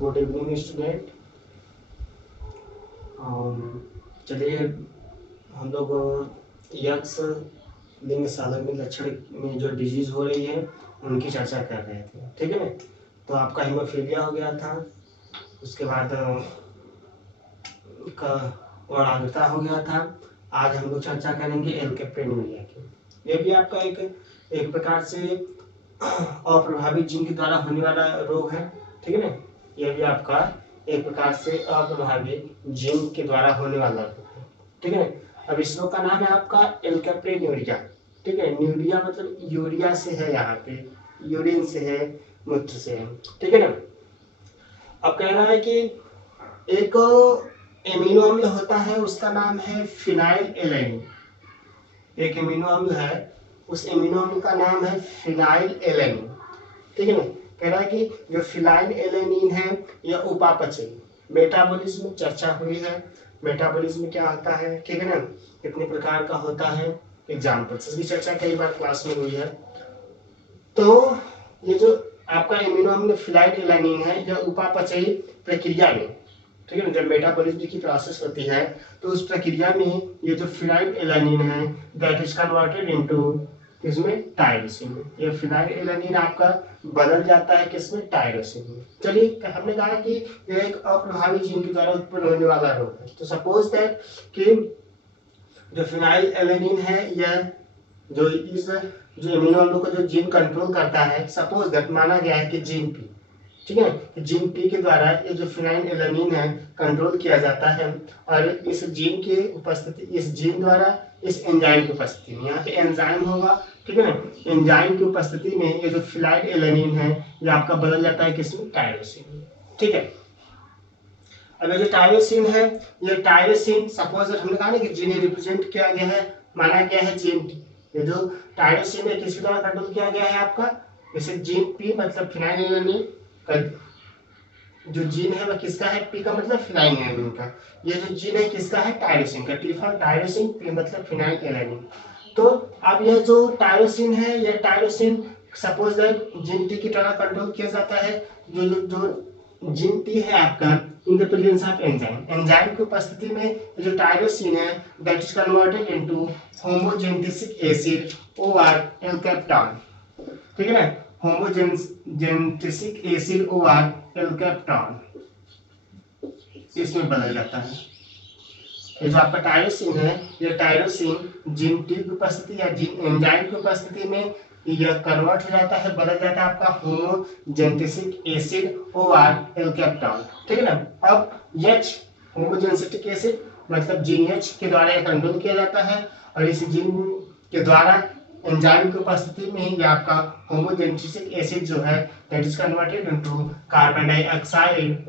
Good evening student. चलिए हम लोग यक्स लिंग साधन में लक्षण में जो डिजीज हो रही है उनकी चर्चा कर रहे थे, ठीक है ना। तो आपका हीमोफीलिया हो गया था, उसके बाद का वर्णांगता हो गया था। आज हम लोग चर्चा करेंगे एल्केप्रेनुरिया की। ये भी आपका एक प्रकार से अप्रभावित जीन के द्वारा होने वाला रोग है, ठीक है ना। यह भी आपका एक प्रकार से अप्रभावित जीन के द्वारा होने वाला रोग है, ठीक है ना। अब इस रोग का नाम है आपका एल्केप्रेन्यूरिया, ठीक है। न्यूरिया मतलब यूरिया से है, यहाँ पे यूरिन से है, मूत्र से है, ठीक है ना। अब कहना है कि एक एमिनो अम्ल होता है, उसका नाम है फिनाइल एलेनिन। एक एमिनो अम्ल है, उस एमिनो अम्ल का नाम है फिनाइल एलेनिन, ठीक है ना। कह रहा है कि जो फिनाइल एलेनिन है यह उपापचयी मेटाबॉलिज्म में चर्चा हुई है। मेटाबॉलिज्म क्या होता है, ठीक है ना, कितने प्रकार का होता है, एग्जाम्पल्स, इसकी चर्चा कई बार क्लास में हुई है। तो ये जो आपका एमिनो अम्ल फिनाइल एलेनिन है यह उपापचयी प्रक्रिया में, ठीक है ना, जब मेटाबॉलिज्म की प्रोसेस होती है तो उस प्रक्रिया में ये जो फिनाइल एलेनिन है दैट इज कन्वर्टेड इनटू इसमें टायरोसिन। ये फिनाइल एलेनिन आपका बदल जाता है किसमें, टायरोसिन में। चलिए हमने कहा कि ये एक अप्रभावी जीन के द्वारा उत्पन्न होने वाला रोग है। तो सपोज दैट कि जो फिनाइल एलेनिन है यह जो इस जो एमिनो अम्लों को जो जीन कंट्रोल करता है, सपोज दैट माना गया है कि जीन पी, ठीक है, जीन पी के द्वारा ये जो फिनाइल एलेनिन है कंट्रोल किया जाता है। और इस जीन की उपस्थिति, इस जीन द्वारा इस एंजाइम की उपस्थिति में, यहाँ पे एंजाइम होगा, ठीक है ना, एंजाइम की उपस्थिति में ये जो फिनाइल एलेनिन है ये आपका बदल जाता है किसमें, टायरोसिन, ठीक है। अब ये जो टायरोसिन है, ये टायरोसिन सपोज हमने कहा ना कि जीन रिप्रेजेंट किया गया है, माना गया है जीएनटी। ये जो टायरोसिन है किसके द्वारा कंट्रोल किया गया है आपका, जैसे जीन पी मतलब फिनाइल एलेनिन का जो जीन है वह किसका है, पी का मतलब फिनाइल एलेनिन का। ये जो जीन है किसका है, टायरोसिन का, टी फॉर टायरोसिन, पी मतलब फिनाइल एलेनिन। तो अब यह जो टायरोसिन है, यह tyrosine suppose that gene T की द्वारा कंट्रोल किया जाता है। जो जो जीन टी है आपका in the presence of enzyme, enzyme की उपस्थिति में जो टायरोसिन है that is converted into homogentisic acid और एल्केप्टॉन, ठीक है ना, होमोजेनेटिक एसिड और एल्केप्टॉन इसमें बदल जाता है। ये जो आपका टायरोसिन है, ये टायरोसिन जीन टी की उपस्थिति या जीन एंजाइम की उपस्थिति में यह कन्वर्ट हो जाता है, बदल जाता है आपका होमोजेनेटिक एसिड और एल्केप्टॉन, ठीक है ना। अब H होमोजेनेटिक एसिड मतलब जीन H के द्वारा यह कंट्रोल किया जाता है, और इस जीन के द्वारा एंजाइम की उपस्थिति में ही आपका होमोजेनेटिक एसिड जो है that is converted into carbon dioxide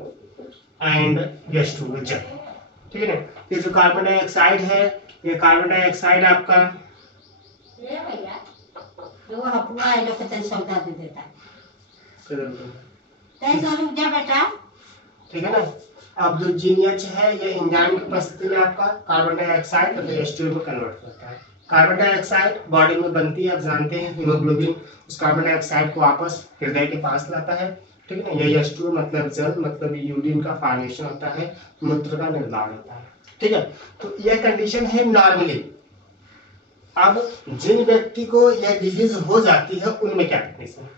and H2O, ठीक है ना। ये जो कार्बन डाइऑक्साइड है, ये कार्बन डाइऑक्साइड आपका जो हपुआ है लोग के सौदा दे देता है बेटा, ठीक है ना। अब जो जीन H है ये एंजाइम की उपस्थिति में आपका कार्बन डाइऑक्साइड और H2O में कन्वर्ट होता है। कार्बन डाइऑक्साइड बॉडी में बनती है, आप जानते हैं हीमोग्लोबिन उस कार्बन डाइऑक्साइड को वापस हृदय के पास लाता है, ठीक है ना। ये H2O मतलब जल मतलब यूरिन का फॉर्मेशन होता है, मूत्र का निर्माण होता है, ठीक है। तो यह कंडीशन है नॉर्मली। अब जिन व्यक्ति को यह डिजीज हो जाती है उनमें क्या कंडीशन,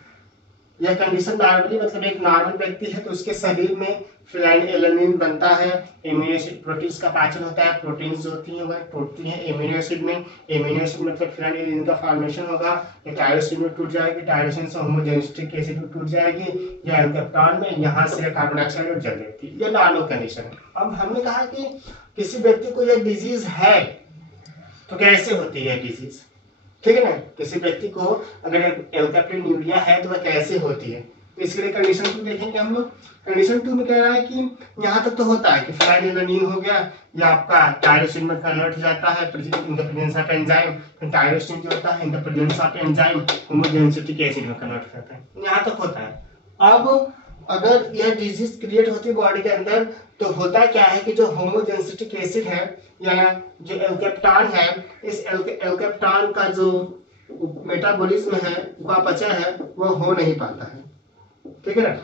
यह कंडीशन नॉर्मली मतलब एक नॉर्मल व्यक्ति है तो उसके शरीर में फिनाइल एलेनिन बनता है, एमिनो एसिड प्रोटीन्स का पाचन होता है, प्रोटीन्स जो होती हैं वह टूटती हैं एमिनो एसिड में, एमिनो एसिड मतलब फिनाइल एलेनिन का फॉर्मेशन होगा, ये टायरोसिन में टूट जाएगी, टायरोसिन से होमोजेनेटिक एसिड में टूट जाएगी, या एल्केप्टॉन में, यहाँ से कार्बन डाइऑक्साइड में जल जाती है। ये नॉर्मल कंडीशन है। अब हमने कहा कि किसी व्यक्ति को यह डिजीज है तो कैसे होती है डिजीज, ठीक है ना। किसी व्यक्ति को अगर एल्केप्रेन्यूरिया है तो वह कैसे होती है, तो इसके लिए कंडीशन 2 देखेंगे हम लोग। कंडीशन 2 में कह रहा है कि यहाँ तक तो होता है कि फिनाइल एलेनिन हो गया, या आपका टायरोसिन में कन्वर्ट हो जाता है in the presence of enzyme, tyrosine जो होता है in the presence of enzyme homogentisic acid में कन्वर्ट हो जाता है, यहाँ तक होता है। अब अगर यह डिजीज क्रिएट होती है बॉडी के अंदर तो होता क्या है कि जो होमोजेनेटिक एसिड है या जो एल्केप्टॉन है, इस एल्केप्टॉन का जो मेटाबॉलिज्म है, उपापचय है, वो हो नहीं पाता है, ठीक है ना।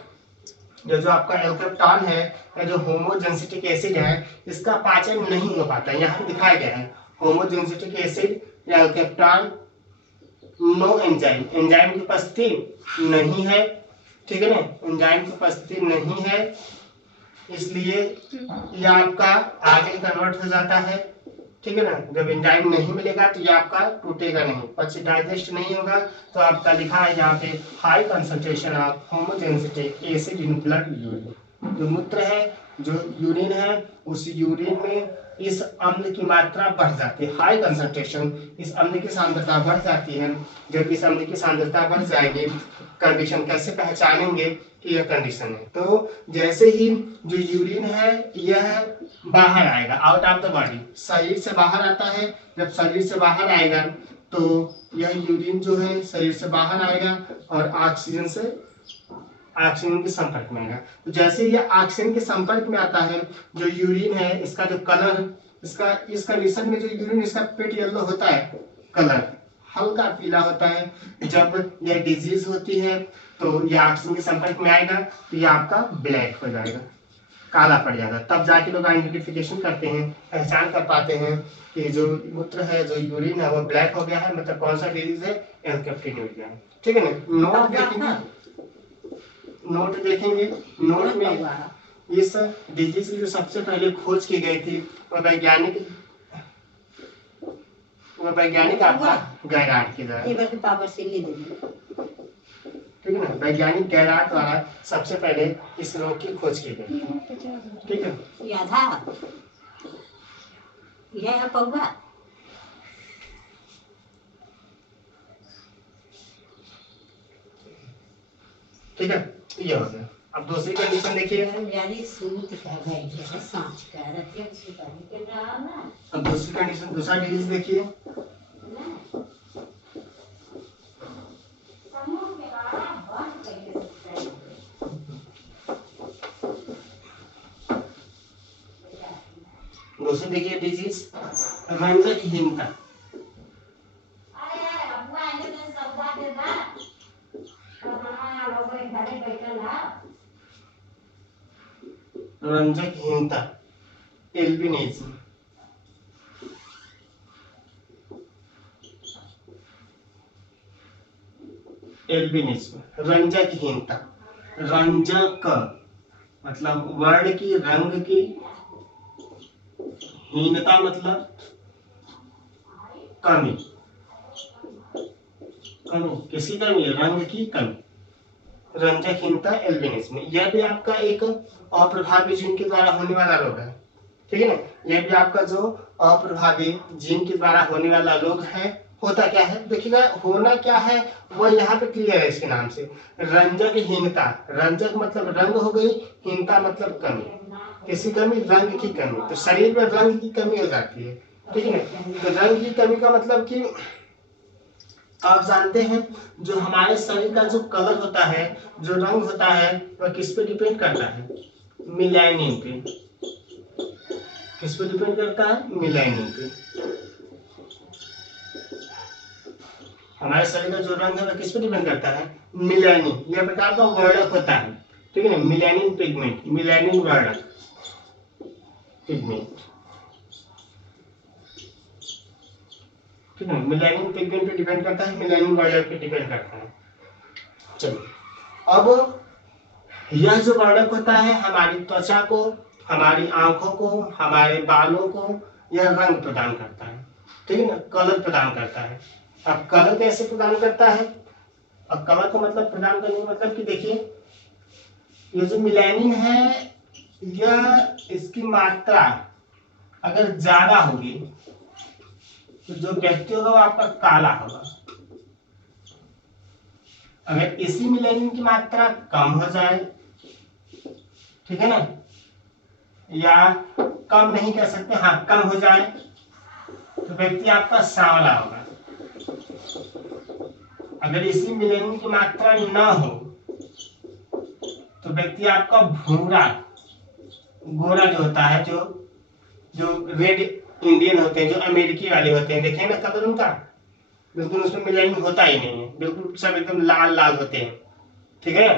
जो आपका एल्केप्टॉन है या जो होमोजेंसिटिक एसिड है इसका पाचन नहीं हो पाता। यहाँ पे दिखाया गया है होमोजेंसिटिक एसिड या एल्केप्टॉन नो एंजाइम, एंजाइम की उपस्थिति नहीं है, ठीक है ना, एंजाइम की उपस्थिति नहीं है, इसलिए ये आपका आगे कन्वर्ट हो जाता है, ठीक है ना। जब एंजाइम नहीं मिलेगा तो ये आपका टूटेगा नहीं, पच डाइजेस्ट नहीं होगा। तो आपका लिखा है यहाँ पे high concentration of homogentisic acid in blood urine. जो मूत्र है, जो यूरिन है, उस यूरिन में इस अम्ल की मात्रा बढ़ जाती है, हाई कंसंट्रेशन, इस अम्ल की सांद्रता बढ़ जाती है। जब इस अम्ल की सांद्रता बढ़ जाएगी, कंडीशन कैसे पहचानेंगे कि यह कंडीशन है, तो जैसे ही जो यूरिन है यह बाहर आएगा, आउट ऑफ द बॉडी, शरीर से बाहर आता है। जब शरीर से बाहर आएगा तो यह यूरिन जो है शरीर से बाहर आएगा और ऑक्सीजन के संपर्क में आएगा। तो जैसे ये ऑक्सीजन के संपर्क में आता है, जो यूरिन है इसका जो कलर, इसका इस कंडीशन में जो यूरिन इसका पेट येलो होता है, कलर हल्का पीला होता है। जब यह डिजीज होती है तो यह ऑक्सीजन के संपर्क में आएगा तो यह आपका ब्लैक हो जाएगा, काला पड़ जाएगा। तब जाके लोग आइडेंटिफिकेशन करते हैं, पहचान कर पाते हैं कि जो मूत्र है, जो यूरिन है वो ब्लैक हो गया है, मतलब कौन सा डिजीज है, एल्केप्टिनुरिया, ठीक है ना। नोट देखेंगे, नोट में इस डिजीज की जो सबसे पहले खोज की गई थी वो वैज्ञानिक आपका गैराट के द्वारा, ठीक है ना, वैज्ञानिक गैराट द्वारा सबसे पहले इस रोग की खोज की गई, ठीक है। ठीक है, ये हो गया। अब दूसरी कंडीशन देखिए, अब दूसरी कंडीशन, दूसरा डिजीज देखिए, दूसरी देखिए डिजीज रंजकहीनता। रंजकहीनता, एल्बिनिज्म, एल्बिनिज्म, रंजकहीनता। रंजक मतलब वर्ण की, रंग की, हीनता मतलब कमी, कमी, किसकी कमी, रंग की कमी, रंजकहीनता, एल्बिनिज्म। यह भी आपका एक अप्रभावी जीन के द्वारा होने वाला रोग है, ठीक है ना। यह भी आपका जो अप्रभावी जीन के द्वारा होने वाला रोग है। होता क्या है देखिएगा, होना क्या है वो यहाँ पे क्लियर है इसके नाम से, रंजकहीनता। रंजक मतलब रंग हो गई, हीनता मतलब कमी, किसी कमी, रंग की कमी। तो शरीर में रंग की कमी हो जाती है, ठीक है ना। तो रंग की कमी का मतलब कि आप जानते हैं जो हमारे शरीर का जो कलर होता है, जो रंग होता है, वह किस पे डिपेंड करता है, मिलानिन पे। किस पे डिपेंड करता है, मिलानिन पे। हमारे शरीर का जो रंग है वह किस पे डिपेंड करता है, मिलानिन। यह प्रकार का वर्णक होता है, ठीक है ना, मिलानिन पिगमेंट, मिलानिन वर्णक पिगमेंट, ठीक है। मिलानिन पिगमेंट पे डिपेंड करता है, मिलानिन वर्णक पे डिपेंड करता है। चलिए, अब यह जो वर्णक होता है हमारी त्वचा को, हमारी आंखों को, हमारे बालों को यह रंग प्रदान करता है, ठीक है ना, कलर प्रदान करता है। अब कलर कैसे प्रदान करता है, अब कलर का मतलब प्रदान करने का मतलब कि देखिए, ये जो मिलानिन है यह इसकी मात्रा अगर ज्यादा होगी तो जो व्यक्ति होगा वो आपका काला होगा। अगर इसी मिलानिन की मात्रा कम हो जाए, ठीक है ना, या कम नहीं कह सकते, हाँ कम हो जाए, तो व्यक्ति आपका सांवला होगा। अगर इसी मिलानिन की मात्रा ना हो तो व्यक्ति आपका भूरा, गोरा जो होता है, जो रेड इंडियन होते हैं, जो अमेरिकी वाले होते हैं, देखें ना कलर उनका, बिल्कुल उसमें मिलानिन होता ही नहीं है, बिल्कुल सब एकदम लाल लाल होते हैं, ठीक है।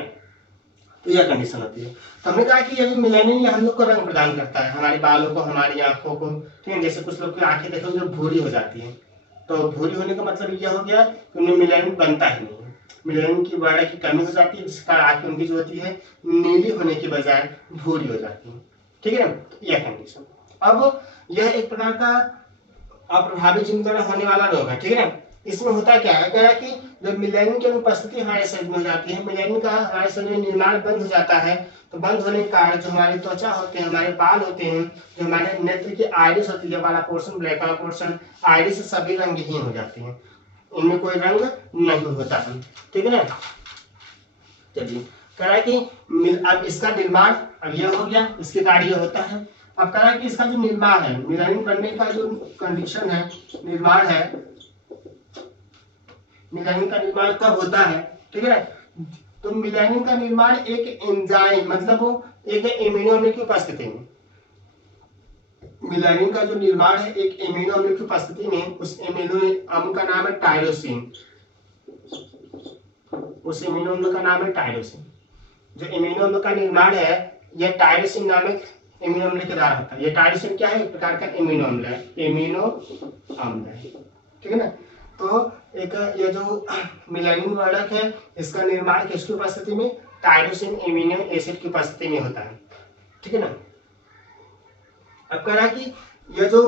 तो यह कंडीशन होती है। तो हमने कहा कि ये जो मेलानिन ये हम लोग को रंग प्रदान करता है, हमारे बालों को, हमारी आंखों को, ठीक है। जैसे कुछ लोग की आंखें देखो जो भूरी हो जाती है, तो भूरी होने का मतलब यह हो गया कि उनमें मेलानिन बनता ही नहीं है, मेलानिन की मात्रा की कमी हो जाती है, जिस कारण आंखें उनकी जो होती है नीली होने की बजाय भूरी हो जाती है, ठीक है ना। तो यह कंडीशन। अब यह एक प्रकार का अप्रभावी जीन द्वारा होने वाला रोग है, ठीक है ना। इसमें होता क्या है, कह रहा है कि जब मेलानिन की उपस्थिति हमारे शरीर में हो जाती है, मेलानिन का हमारे शरीर में निर्माण बंद हो जाता है, तो बंद होने के कारण जो हमारी त्वचा होते हैं, हमारे बाल होते हैं, जो हमारे नेत्र की आइरिस होती है, वाला पोर्शन, ब्लैक वाला पोर्शन, आइरिस सभी रंगहीन हो जाती है, इनमें कोई रंग नहीं होता है, ठीक है ना। चलिए, कह रहा है कि अब इसका निर्माण अब यह हो गया, इसके कार्य होता है। अब कह रहा है कि इसका जो निर्माण है, मेलानिन बनने का जो कंडीशन है, निर्माण है, मेलानिन का निर्माण कब होता है, ठीक है। तो मेलानिन का निर्माण एक एंजाइम, मतलब वो एक एमिनो अम्ल की उपस्थिति में, मेलानिन का जो निर्माण है एक एमिनो अम्ल की उपस्थिति में, उस एमिनो अम्ल का नाम है टायरोसिन, उस एमिनो अम्ल का नाम है टायरोसिन। जो एमिनो अम्ल का निर्माण है यह टायरोसिन नामक एमिनो अम्ल के द्वारा होता है। यह टायरोसिन क्या है, एक प्रकार का एमिनो अम्ल है, एमिनो अम्ल है, ठीक है ना। तो एक ये जो मेलानिन वर्णक है इसका निर्माण किसकी उपस्थिति में, टायरोसिन एमिनो एसिड की उपस्थिति में होता है, ठीक है ना। अब कह रहा है कि ये जो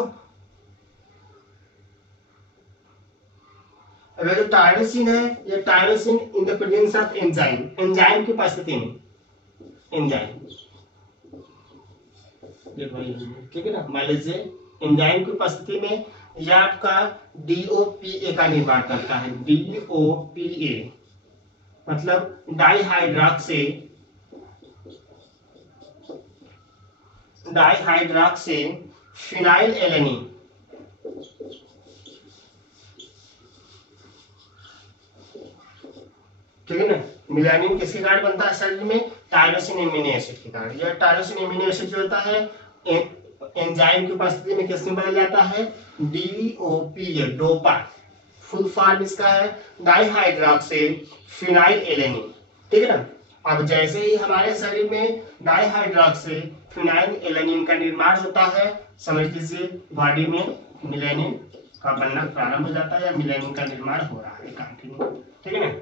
टायरोसिन है, ये tyrosine in the presence of enzyme, enzyme की उपस्थिति में, एंजाइम, ठीक है ना। मान लीजिए एंजाइम की उपस्थिति में यह आपका DOPA का निर्माण करता है, DOPA मतलब डाइहाइड्रॉक्सी फिनाइल एलेनिन, ठीक है ना। मेलानिन किसके कारण बनता है शरीर में, टायरोसिन एमिनो एसिड के कारण। यह टायरोसिन एमिनो एसिड जो होता है एंजाइम की उपस्थिति में किसमें बदल जाता है, DOPA, डोपा, फुल फॉर्म इसका है डाइहाइड्रॉक्सी फिनाइल एलेनिन, ठीक है ना। अब जैसे ही हमारे शरीर में डाइहाइड्रॉक्सी फिनाइल एलेनिन का निर्माण होता है, समझ लीजिए बॉडी में मेलानिन का बनना प्रारंभ हो जाता है या मेलानिन का निर्माण हो रहा है कंटिन्यू, ठीक है ना।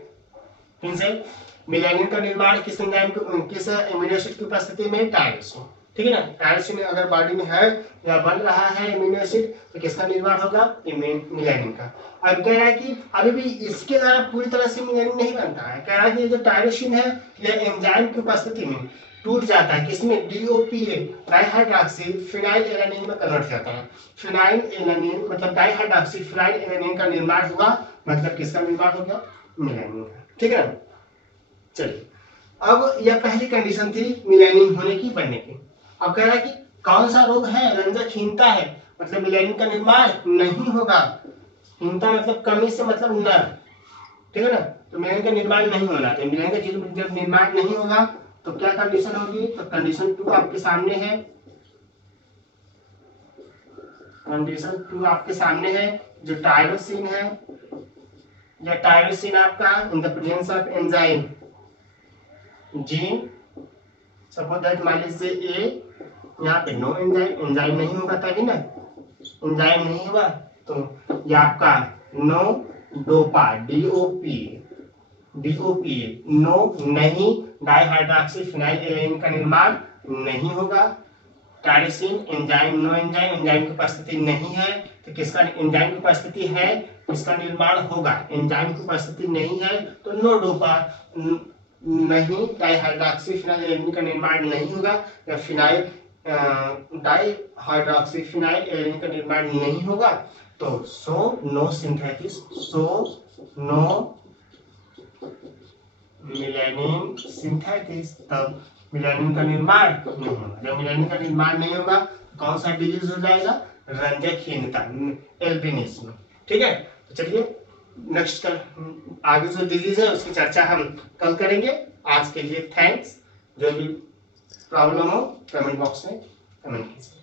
इनसे मेलानिन का निर्माण किस एंजाइम किस एमिनो एसिड की उपस्थिति में, टायरोसिन, ठीक है ना। टायरोसिन अगर बॉडी में है या बन रहा है एमिनो एसिड, तो किसका निर्माण होगा, मेलानिन का। अब कह रहा है कि अभी भी इसके द्वारा पूरी तरह से मेलानिन नहीं बनता है, कह रहा है कि ये जो टायरोसिन है यह एंजाइम की उपस्थिति में टूट जाता है, किसमें, DOPA डाइहाइड्रॉक्सी फिनाइल एलेनिन में कन्वर्ट जाता है। फिनाइल एलेनिन मतलब डाइहाइड्रॉक्सी फिनाइल एलेनिन का निर्माण हुआ, मतलब किसका निर्माण हो गया, मेलानिन का, ठीक है ना। चलिए, अब यह पहली कंडीशन थी मेलानिन होने की, बनने की। अब कह रहा है कि कौन सा रोग है, रंजकहीनता है, मतलब मेलानिन का निर्माण नहीं होगा, हीनता मतलब कमी से मतलब न, ठीक है ना। तो मेलानिन का निर्माण नहीं होना, तो मेलानिन का जब निर्माण नहीं होगा तो क्या कंडीशन होगी, तो कंडीशन 2 आपके सामने है, कंडीशन 2 आपके सामने है। जो टायरोसिन है, या टायरोसिन आपका in the presence of enzyme gene, suppose that मान लीजिए ए, यहाँ पे नो एंजाइम, एंजाइम नहीं होगा तभी ना, एंजाइम नहीं हुआ तो ये आपका नो डोपा, DOPA नो नहीं, डाइहाइड्रॉक्सी फिनाइल एलेनिन का निर्माण नहीं होगा। Tyrosine enzyme, no enzyme, enzyme की उपस्थिति नहीं है, तो किसका एंजाइम की उपस्थिति है, इसका निर्माण होगा। एंजाइम की उपस्थिति नहीं है तो नो डोपा नहीं, डाइहाइड्रॉक्सी फिनाइल एलेनिन का निर्माण नहीं होगा, या फिनाइल डाइहाइड्रॉक्सी फिनाइल एलेनिन का निर्माण नहीं होगा, तो so no synthesis, so no melanin synthesis, तब मेलानिन का निर्माण नहीं होगा। जब मेलानिन का निर्माण नहीं होगा कौन सा डिजीज हो जाएगा, रंजकहीनता, एल्बिनिज्म, ठीक है। तो चलिए नेक्स्ट कल आगे जो डिजीज है उसकी चर्चा हम कल करेंगे। आज के लिए थैंक्स। जो भी प्रॉब्लम हो कमेंट बॉक्स में कमेंट कीजिए।